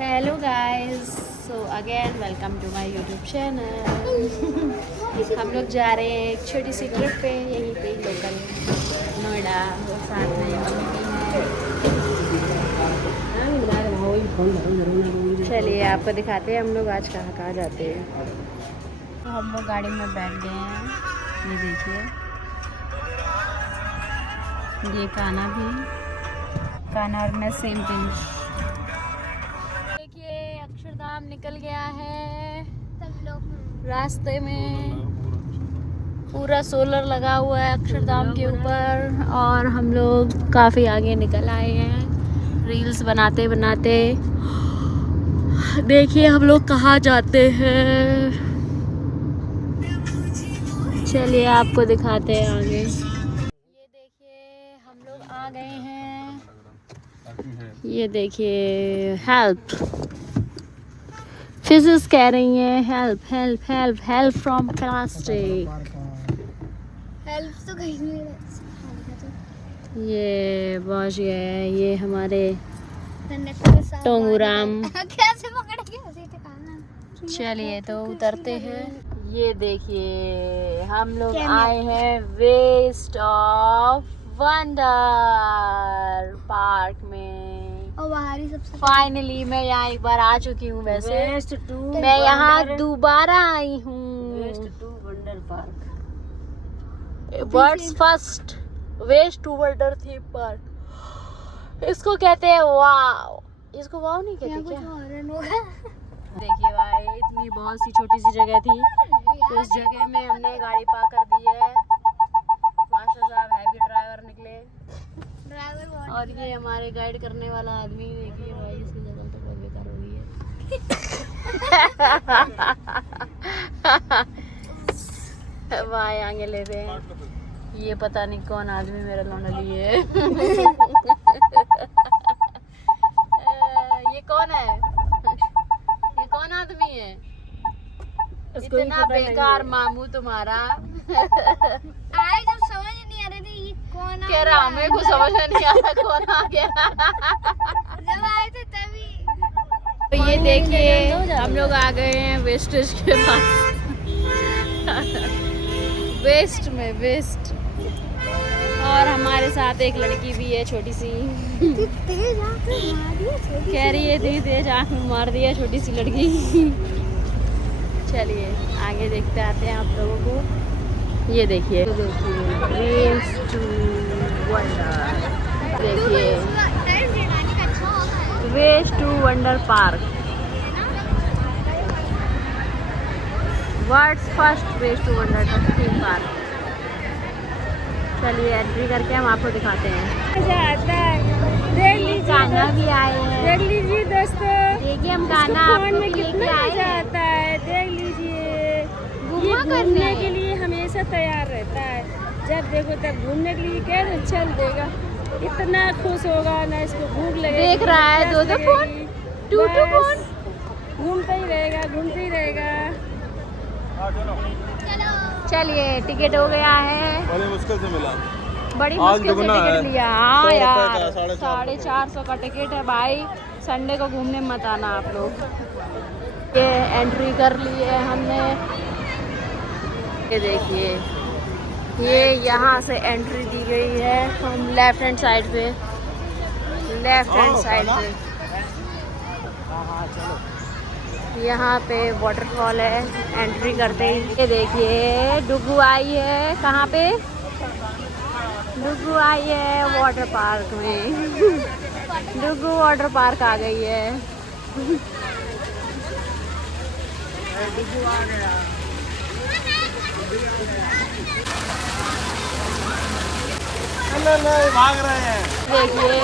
Hello guys, so again welcome to my YouTube channel. हम लोग जा रहे हैं एक छोटी सी ट्रिप पे, यहीं पे लोकल नोएडा, और साथ में मम्मी भी हैं। चलिए आपको दिखाते हैं हम लोग आज कहाँ कहाँ जाते हैं। तो हम लोग गाड़ी में बैठ गए हैं, ये देखिए। ये काना और मैं सेम पिंच। अक्षरधाम निकल गया है। सब लोग रास्ते में पूरा सोलर लगा हुआ है अक्षरधाम के ऊपर, और हम लोग काफ़ी आगे निकल आए हैं रील्स बनाते बनाते। देखिए हम लोग कहाँ जाते हैं, चलिए आपको दिखाते हैं आगे। ये देखिए हम लोग आ गए हैं, ये देखिए। हेल्प फिशेस कह रही हैं, help help help help from plastic. Help तो कहीं नहीं। ये पहुंच गया है, ये हमारे टोंगुराम। कैसे पकड़ेंगे? चलिए तो उतरते हैं। ये देखिए हम लोग आए हैं वेस्ट ऑफ वंडर पार्क में। और बाहरी सबसे फाइनली मैं यहाँ एक बार आ चुकी हूँ। वैसे मैं यहाँ दोबारा आई हूँ। Waste to wonder park, world's first, waste to wonder theme park इसको कहते हैं। वाव, इसको वाव नहीं कहते क्या? देखिए भाई, इतनी बहुत सी छोटी सी जगह थी, तो इस जगह में हमने गाड़ी पार्क कर दी है। मास्टर साहब हैवी ड्राइवर निकले, और ये हमारे गाइड करने वाला आदमी। देखिए भाई, इसकी जगह तो बहुत बेकार हो गई है। भाई आगे ले रहे हैं, ये पता नहीं कौन आदमी मेरा लौंडा लिए है। ये कौन है? ये कौन आदमी है? इतना बेकार मामू तुम्हारा। आए जब समझ नहीं आ रही थी ये कौन कह रहा हमें को समझ में नहीं आ रहा कौन आ गया। जब आए थे तभी। तो ये देखिए हम लोग आ गए हैं वेस्टेज के पास। वेस्ट में वेस्ट, और हमारे साथ एक लड़की भी है छोटी सी। तेज आंख में मार दिया छोटी। कह रही है तेज आंख में मार दिया छोटी सी लड़की। चलिए आगे देखते आते हैं आप लोगों को। ये देखिए वेस्ट टू वंडर, देखिए waste to wonder park. World's first waste to wonder theme park. चलिए एंट्री करके हम आपको दिखाते हैं। गाना भी आए हैं, देख लीजिए दोस्तों, देखिए हम गाना आप फोन लोग में को कितना लेके आए मजा हैं। आता है। देख लीजिए, ये घूमने घूमने के लिए हमेशा तैयार रहता है। जब देखो तब घूमने के लिए कह दो चल देगा, इतना खुश होगा ना, इसको भूख लगेगी। देख रहा है प्यास दो लगेगी, फोन, टू फोन। बस घूमता ही रहेगा, घूमते ही रहेगा। चलिए टिकट हो गया है, बड़ी मुश्किल से मिला। बड़ी आज मुश्किल से दुगना टिकट है। लिया। हाँ 100 रुपए यार, का, 450 450 का टिकट है भाई। संडे को घूमने मत आना आप लोग। ये एंट्री कर ली है हमने। ये देखिए, ये यहाँ से एंट्री दी गई है। हम लेफ्ट हैंड साइड पे, लेफ्ट हैंड साइड पे यहाँ पे वाटरफॉल है। एंट्री करते ही ये देखिए डुगू आई है। कहाँ पे डुगू आई है? वाटर पार्क में। डुगू वाटर पार्क आ गई है। डुगू आ गया। नहीं भाग रहे हैं। देखिए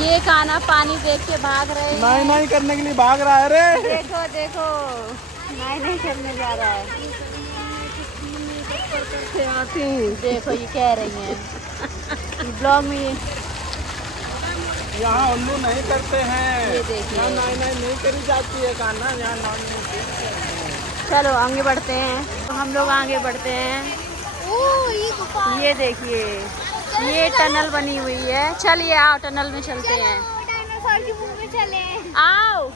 ये काना पानी देख के भाग रहे हैं। नहीं नहीं करने के लिए भाग रहा है रे। देखो देखो, नहीं करने जा रहा है। देखो ये कह रही हैं ब्लॉग में। यहाँ उल्लू नहीं करते हैं। ये देखिए, नहीं करी जाती है कान्हा, यहाँ नाम नहीं। चलो आगे बढ़ते हैं। तो हम लोग आगे बढ़ते हैं। ये देखिए ये टनल बनी हुई है। चलिए आओ टनल में चलते हैं। डायनासोर के मुंह में चले। आओ,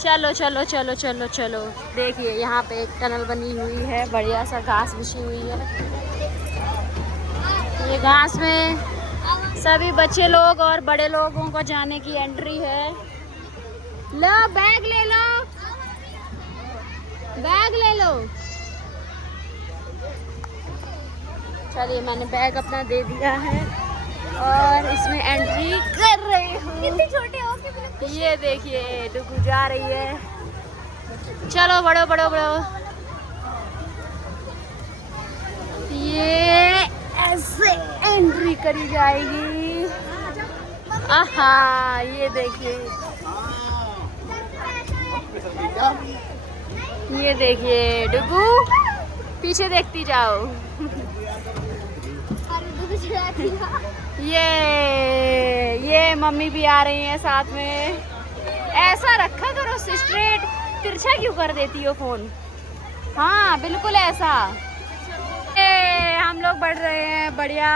चलो चलो चलो चलो चलो। देखिए यहाँ पे एक टनल बनी हुई है, बढ़िया सा घास बिछी हुई है। ये घास में सभी बच्चे लोग और बड़े लोगों को जाने की एंट्री है। लो बैग ले लो, बैग ले लो। चलिए मैंने बैग अपना दे दिया है और इसमें एंट्री कर रही हूँ। कितने छोटे हो कि ये देखिए डुगू जा रही है। चलो बढ़ो बढ़ो बढ़ो। ये ऐसे एंट्री करी जाएगी। आहा, ये देखिए, ये देखिए डुगू, पीछे देखती जाओ। ये मम्मी भी आ रही हैं साथ में। ऐसा रखा करो स्ट्रेट, तिरछा क्यों कर देती हो फोन? हाँ बिल्कुल ऐसा। हम लोग बढ़ रहे हैं बढ़िया।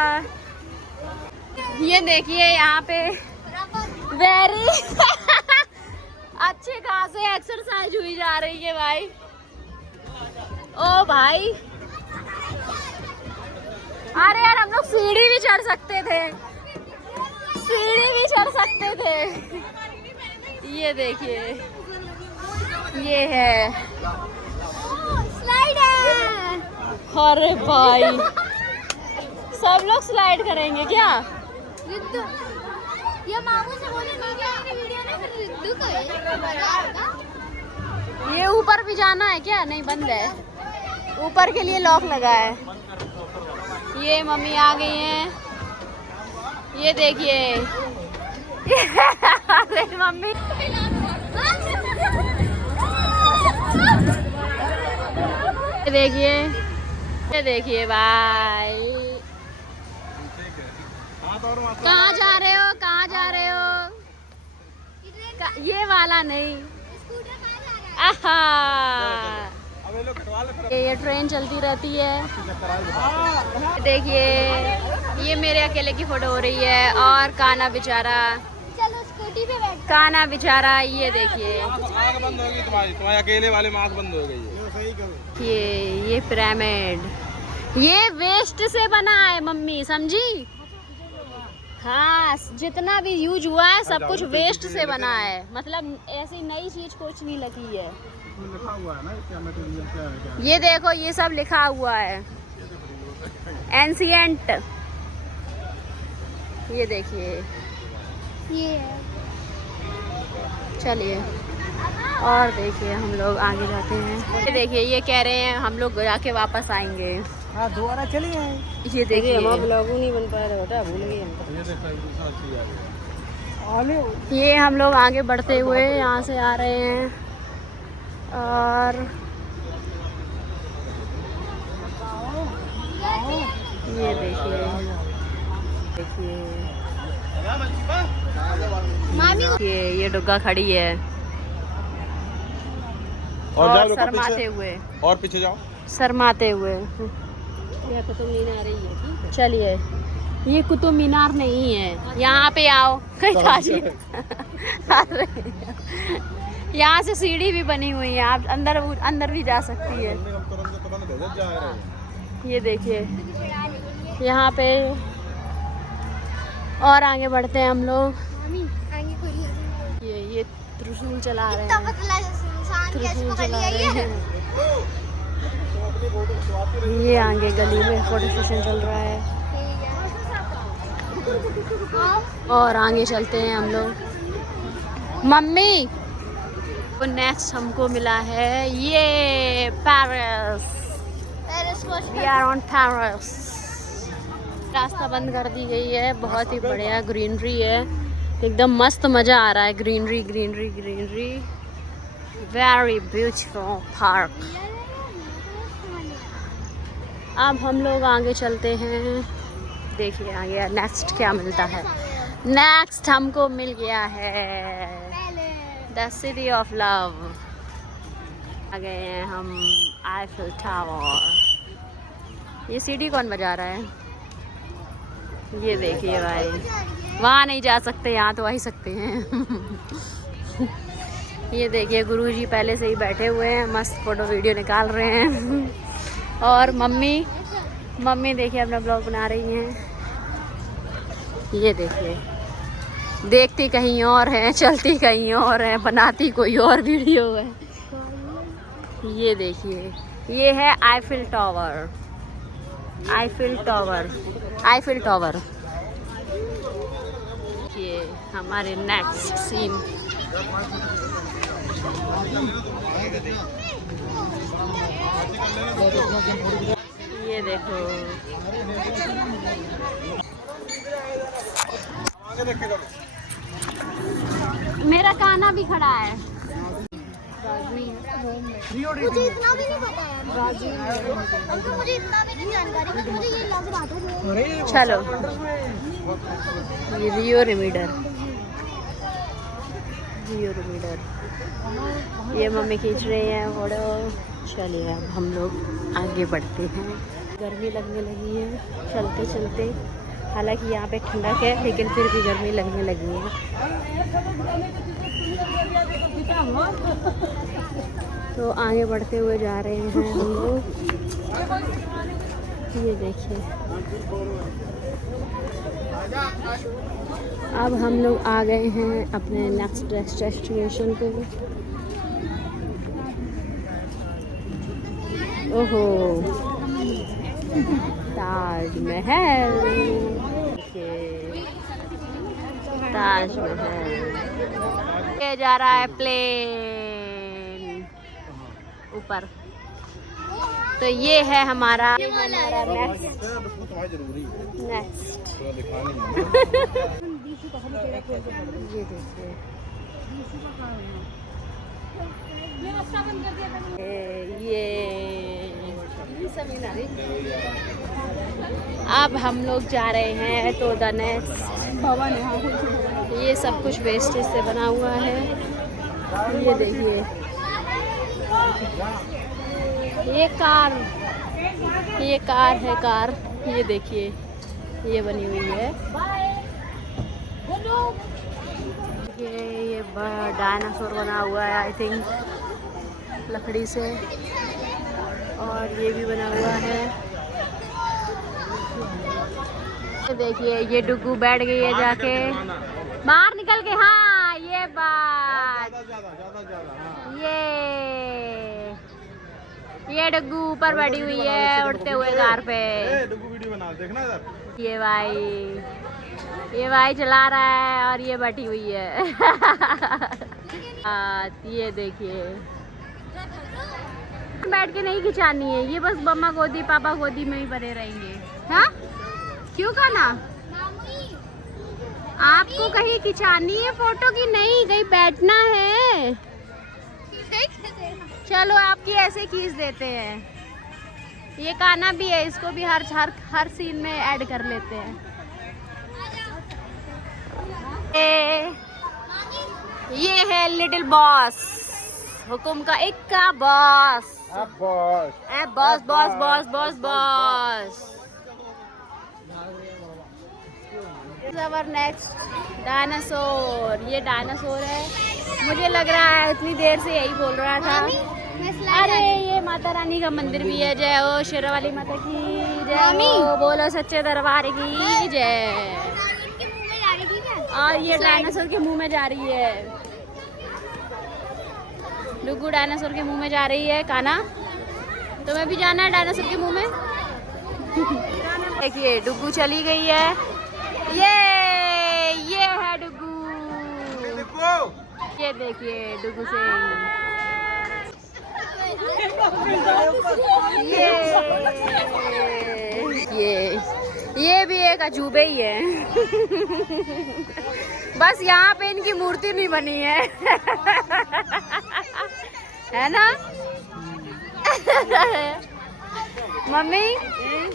ये देखिए यहाँ पे वेरी अच्छी खासी एक्सरसाइज हुई जा रही है भाई। ओ भाई, अरे यार हम लोग सीढ़ी भी चढ़ सकते थे, सीढ़ी भी चढ़ सकते थे। ये देखिए, ये है स्लाइड है। अरे भाई, सब लोग स्लाइड करेंगे क्या? रिद्धू, ये मामू से बोले नीचे आने वीडियो ना, फिर रिद्धू को ये ऊपर भी जाना है क्या? नहीं, बंद है, ऊपर के लिए लॉक लगा है। ये मम्मी आ गई हैं, ये देखिए। अरे मम्मी, ये देखिए, ये देखिए भाई। कहाँ जा रहे हो, कहाँ जा रहे हो? ये वाला नहीं। आहा, ये ट्रेन चलती रहती है। देखिए ये मेरे अकेले की फोटो हो रही है और काना बेचारा, चलो स्कूटी पे बैठ। काना बेचारा, ये देखिए। आँख बंद होगी तुम्हारी अकेले वाले में आँख बंद हो गई है। ये पिरामिड, ये वेस्ट से बना है मम्मी, समझी? हाँ, जितना भी यूज हुआ है सब कुछ वेस्ट से बना है, मतलब ऐसी नई चीज कुछ नहीं लगी है। लिखा हुआ है ना क्या मटेरियल क्या है क्या? ये देखो, ये सब लिखा हुआ है एंशिएंट। ये देखिए, ये चलिए और देखिए हम लोग आगे जाते हैं। ये देखिए, ये कह रहे हैं हम लोग जाके वापस आएंगे। हाँ दोबारा चले आए। ये देखिए, हमारा ब्लॉग नहीं बन पा रहा बेटा, भूल गए हम। ये देखो दूसरा चीज है। ये हम लोग आगे बढ़ते हुए यहाँ से आ रहे हैं और ये देखिए, देखिए मामी ये डुग्गा खड़ी है और शर्माते हुए, और पीछे जाओ, शर्माते हुए। कुतुब मीनार ही है, ठीक है। चलिए, ये कुतुब मीनार नहीं है, यहाँ पे आओ कहीं काजी। अरे यहाँ से सीढ़ी भी बनी हुई है, आप अंदर भी जा सकती है। ये देखिए यहाँ पे, और आगे बढ़ते हैं हम लोग। आगे कोई ये त्रिशूल चला रहे इतना हैं, पतला इंसान कैसे त्रिशूल पकड़ चला लिया रहे ये? हैं। ये आगे गली में फोटो सेशन चल रहा है और आगे चलते हैं हम लोग। मम्मी, तो नेक्स्ट हमको मिला है ये Paris. We are on Paris. रास्ता बंद कर दी गई है, बहुत ही बढ़िया ग्रीनरी है, एकदम मस्त मज़ा आ रहा है। Greenery greenery greenery, very beautiful park. अब हम लोग आगे चलते हैं, देखिए आगे नेक्स्ट क्या मिलता है। नेक्स्ट हमको मिल गया है द सिटी ऑफ लव। आ गए हैं हम आईफिल टावर। ये सीढ़ी कौन बजा रहा है? ये देखिए भाई, वहाँ नहीं जा सकते, यहाँ तो आ ही सकते हैं। ये देखिए गुरुजी पहले से ही बैठे हुए हैं, मस्त फोटो वीडियो निकाल रहे हैं। और मम्मी देखिए अपना ब्लॉग बना रही हैं। ये देखिए, देखती कहीं और है, चलती कहीं और है, बनाती कोई और वीडियो है। ये देखिए, ये है आईफिल टावर। ये हमारे नेक्स्ट सीन। ये देखो, मेरा कान्हा भी खड़ा है। मुझे इतना भी नहीं पता है, मुझे इतना भी नहीं जानकारी, बस मुझे ये लग रहा था। चलो, ये रियो रिमीडर, ये मम्मी खींच रहे हैं फोटो। चलिए अब हम लोग आगे बढ़ते हैं। गर्मी लगने लगी है चलते चलते, हालांकि यहाँ पे ठंडक है लेकिन फिर भी गर्मी लगने लगी है। तो आगे बढ़ते हुए जा रहे हैं हम लोग। ये देखिए, अब हम लोग आ गए हैं अपने नेक्स्ट डेस्टिनेशन पे। ओहो, ताजमहल। ये जा रहा है प्लेन ऊपर। तो ये है हमारा नेक्स्ट। ये देखिए, अब हम लोग जा रहे हैं तो द नेक्स्ट भवन। ये सब कुछ वेस्टेज से बना हुआ है। ये देखिए, ये कार है कार। ये देखिए, ये बनी हुई है। ये डायनासोर बना हुआ है आई थिंक लकड़ी से, और ये भी बना हुआ है। ये देखिए, ये डुगू बैठ गई है जाके बाहर निकल के। हाँ, ये बात, ये डुगू ऊपर बैठी हुई है उड़ते हुए कार पे। वीडियो बना देखना इधर। ये भाई चला रहा है और ये बैठी हुई है। ये देखिए, बैठ के नहीं खिंचानी है ये, बस मम्मा गोदी पापा गोदी में ही बने रहेंगे। हाँ, क्यों कान्हा? आपको कहीं खिंचानी है फोटो की नहीं, कहीं बैठना है? चलो आपकी ऐसे खींच देते हैं। ये कान्हा भी है, इसको भी हर सीन में ऐड कर लेते हैं। ये है लिटिल बॉस, हुकुम का इक्का boss. Boss boss boss boss boss. Our next dinosaur. ये डायनासोर है, मुझे लग रहा है इतनी देर से यही बोल रहा था। अरे ये माता रानी का मंदिर भी है। जय हो शेरा वाली माता की जय हो, बोलो सच्चे दरबार की जय। और ये डायनासोर के मुंह में जा रही है, डुगू डायनासोर के मुंह में जा रही है। कान्हा, तुम्हें भी जाना है डायनासोर के मुंह में? देखिए, डुगू चली गई है। ये है डुगू। ये देखिए डुगू से ये भी एक अजूबे ही है। बस यहाँ पे इनकी मूर्ति नहीं बनी है। है ना मम्मी?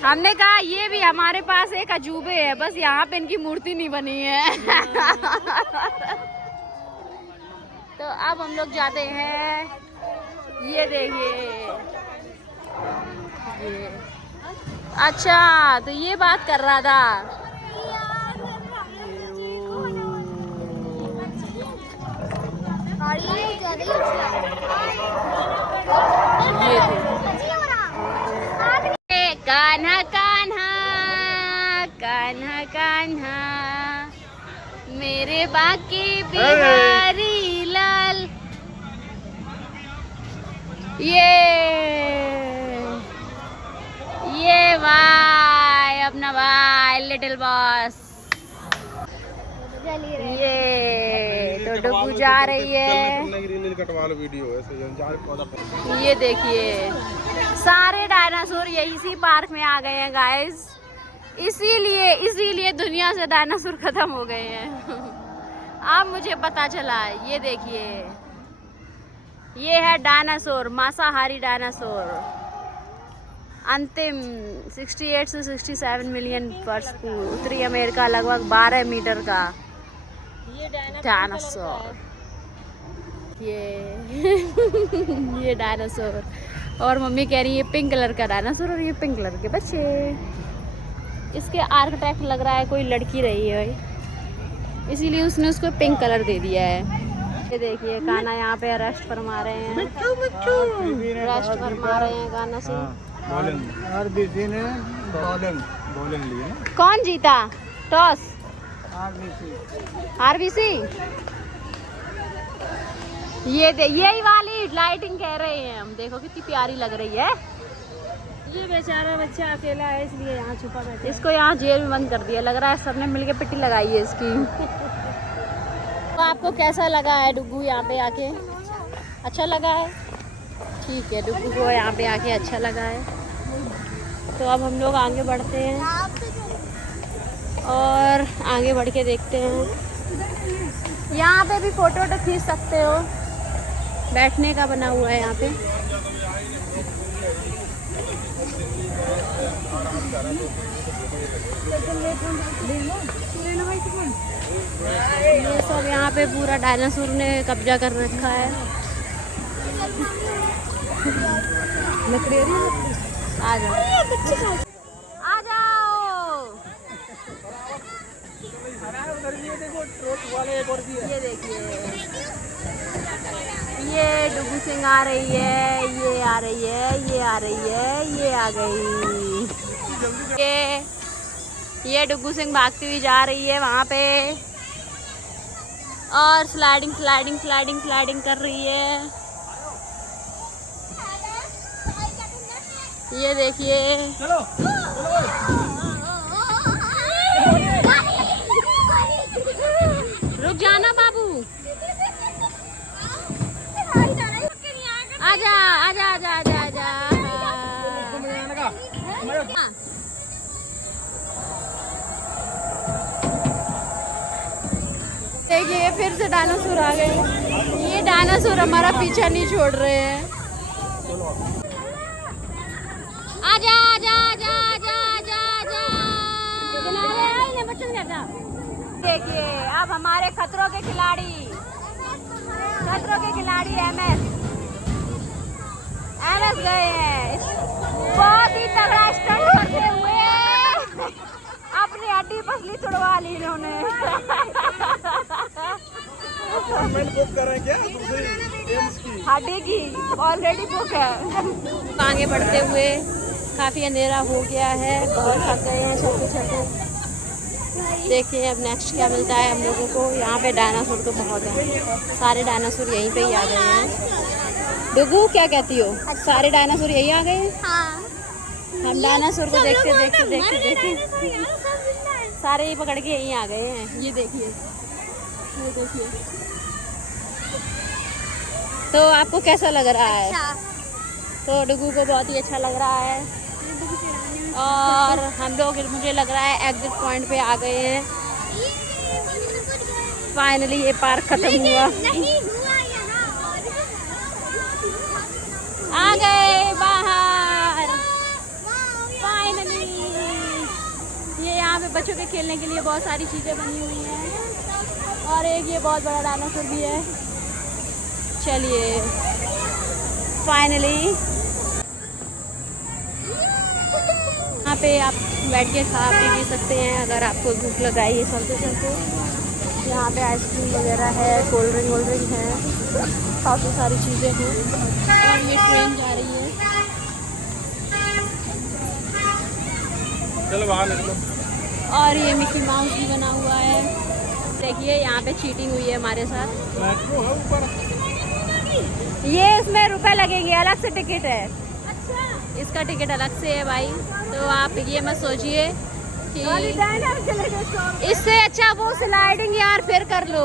हमने कहा ये भी हमारे पास एक अजूबे है, बस यहाँ पे इनकी मूर्ति नहीं बनी है। तो अब हम लोग जाते हैं। ये देखिए, अच्छा तो ये बात कर रहा था। ये बाकी बिहारी लाल, ये भाई अपना भाई लिटिल बॉस। ये तो डुगू जा रही है। कटवा लो वीडियो ऐसे। ये देखिए सारे डायनासोर यही सी पार्क में आ गए हैं गाइस। इसीलिए दुनिया से डायनासोर खत्म हो गए हैं। अब मुझे पता चला। ये देखिए ये है डायनासोर, मांसाहारी डायनासोर। अंतिम 68 से 67 मिलियन वर्ष पूर्व उत्तरी अमेरिका, लगभग 12 मीटर का डायनासोर। ये डायनासोर। और मम्मी कह रही है पिंक कलर का डायनासोर और ये पिंक कलर के बच्चे। इसके आर्किटेक्ट लग रहा है कोई लड़की रही है, इसीलिए उसने उसको पिंक कलर दे दिया है। ये देखिए कान्हा यहाँ पे रेस्ट फरमा रहे हैं, रेस्ट फरमा रहे हैं कान्हा सिंह। कौन जीता टॉस? आरबीसी। यही वाली लाइटिंग कह रहे हैं हम। देखो कितनी प्यारी लग रही है। ये बेचारा बच्चा अकेला है इसलिए यहाँ छुपा बैठा। इसको यहाँ जेल में बंद कर दिया। लग रहा है सबने मिलके पिट्टी लगाई है इसकी। तो आपको कैसा लगा है डुगू यहाँ पे आके? अच्छा लगा है? ठीक है, डुगू को यहाँ पे आके अच्छा लगा है। तो अब हम लोग आगे बढ़ते हैं और आगे बढ़ के देखते हैं। यहाँ पे भी फोटो वोटो खींच सकते हो, बैठने का बना हुआ है यहाँ पे। ये सब यहाँ पे पूरा डायनासोर ने कब्जा कर रखा है। आ जाओ आ जाओ। ये देखिए ये डुगू सिंह आ रही है, ये आ रही है, ये आ रही है, ये आ गई। ये डुगू सिंह भागती हुई जा रही है वहाँ पे और स्लाइडिंग स्लाइडिंग स्लाइडिंग स्लाइडिंग कर रही है। ये देखिए रुक जाना बाबू। आजा आजा आजा आजा आजा। देखिए फिर से डायनासोर आ गए। ये डायनासोर हमारा पीछा नहीं छोड़ रहे हैं। आजा आजा आजा आजा आजा आजा। देखिए अब हमारे खतरों के खिलाड़ी एमएस गए हैं। बहुत ही तगड़ा स्टंट करते हुए अपनी हड्डी पसली तोड़वा ली इन्होंने। बुक कर रहे हैं क्या हड्डी की? ऑलरेडी बुक है। आगे बढ़ते हुए काफ़ी अंधेरा हो गया है, बहुत थक गए हैं चलते। देखिए अब नेक्स्ट क्या मिलता है हम लोगों को। यहाँ पे डायनासोर तो बहुत हैं, सारे डायनासोर यहीं पे ही आ गए हैं। डुगू क्या कहती हो? सारे डायनासोर यही आ गए हैं। हम डायनासोर को देखते सारे ही पकड़ के यहीं आ गए हैं। ये देखिए तो आपको कैसा लग रहा है? तो डुगू को बहुत ही अच्छा लग रहा है और हम लोग मुझे लग रहा है एग्जिट पॉइंट पे आ गए हैं। फाइनली ये पार्क खत्म हुआ। आ गए बाहर फाइनली। ये यहाँ पे बच्चों के खेलने के लिए बहुत सारी चीज़ें बनी हुई हैं और एक ये बहुत बड़ा डायनासोर भी है। चलिए फाइनली यहाँ पे आप बैठ के खा पी सकते हैं अगर आपको भूख लगाई है चलते। यहाँ पे आइसक्रीम वगैरह है, कोल्ड ड्रिंक है, काफ़ी सारी चीज़ें हैं। और ये ट्रेन जा रही है। चलो बाहर निकलो। और ये मिकी माउस भी बना हुआ है। देखिए यहाँ पे चीटिंग हुई है हमारे साथ। मेट्रो है ऊपर। ये इसमें रुपए लगेंगे, अलग से टिकट है। इसका टिकट अलग से है भाई, तो आप ये मत सोचिए कि इससे अच्छा वो स्लाइडिंग यार फिर कर लो।